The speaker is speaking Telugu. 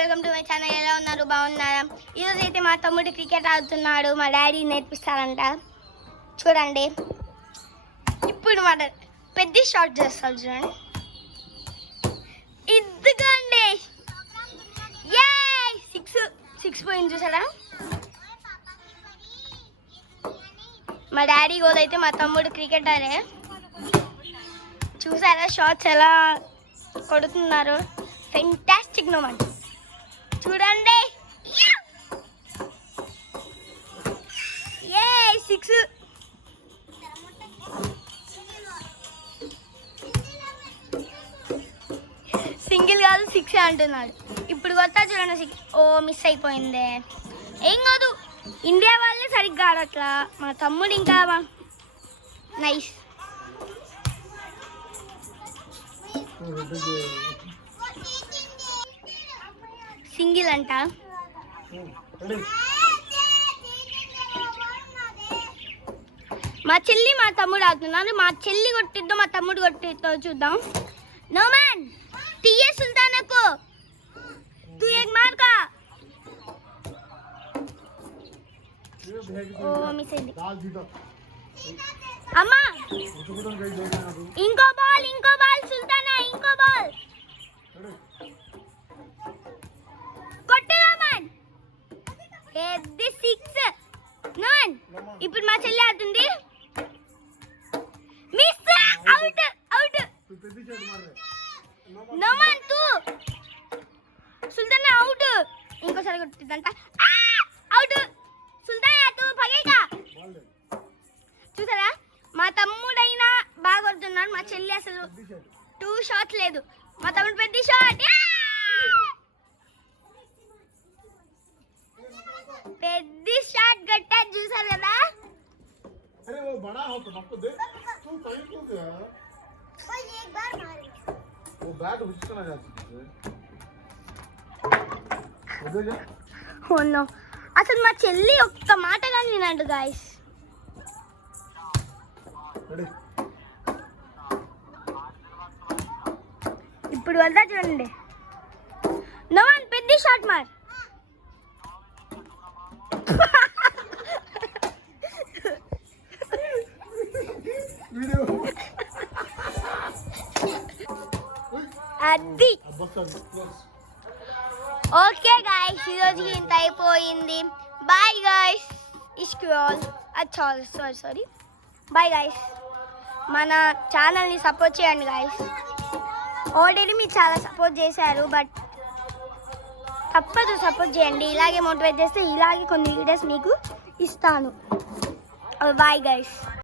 Welcome to my channel. ఎలా ఉన్నారు? బాగున్నారా? ఈరోజు అయితే మా తమ్ముడు క్రికెట్ ఆడుతున్నాడు. మా డాడీ నేర్పిస్తారంట. చూడండి, ఇప్పుడు మా పెద్ద షాట్ చేస్తారు. చూడండి, ఇదిగోండి, సిక్స్ పోయింది. చూసారా? మా డాడీ గోల్ అయితే మా తమ్ముడు క్రికెటరే. చూసారా షాట్స్ ఎలా కొడుతున్నారు? ఫెంటాస్టిక్ మూమెంట్ చూడండి. సిక్స్ సింగిల్ కాదు, సిక్స్ అంటున్నాడు. ఇప్పుడు కొత్త చూడండి, సిక్స్. ఓ, మిస్ అయిపోయింది. ఏం కాదు, ఇండియా వాళ్ళే సరిగ్గా ఆడట్లా. మా తమ్ముడు ఇంకా నైస్. సింగిల్ అంట. మా చెల్లి మా తమ్ముడు ఆడుతున్నారు. మా చెల్లి కొట్టిద్దో మా తమ్ముడు కొట్టిద్దో చూద్దాం. నో మ్యాన్, టీఏ సుల్తానకు तू एक मार का. ఓ, మిస్ అయింది. అమ్మా, ఇంకో బాల్ సుల్తానా, ఇంకో బాల్ కొట్టరా మ్యాన్. Head six. నోన్, ఇప్పుడు మా చెల్లి ఆడుతుంది. Miss, out. నోమన్ తూ సుల్తానా అవుట్. ఇంకోసారి కొట్టిందంట. అవుట్. సుల్తానా తూ పగేగా. చూసారా, మా తమ్ముడైనా బాగా కొడుతున్నాడు. మా చెల్లి అసలు 2 షాట్స్ లేదు. మా తమ్ముడు పెద్ద షాట్. పెద్ద షాట్ కొట్టా. చూసారు కదా? అసలు మా చెల్లి ఒక్క మాట కానీ వినండి గాయస్. ఇప్పుడు వద్దా చూడండి. నోన్ పెద్ద షాట్ మార్. అది ఓకే గాయస్, ఈరోజుకి ఇంత అయిపోయింది. Bye guys. ఇష్క్యూల్ సారీ. Bye guys. మన ఛానల్ని సపోర్ట్ చేయండి గాయస్. ఆల్రెడీ మీరు చాలా సపోర్ట్ చేశారు, బట్ తప్పదు, సపోర్ట్ చేయండి. ఇలాగే మోటివేట్ చేస్తే ఇలాగే కొన్ని వీడియోస్ మీకు ఇస్తాను. Bye guys.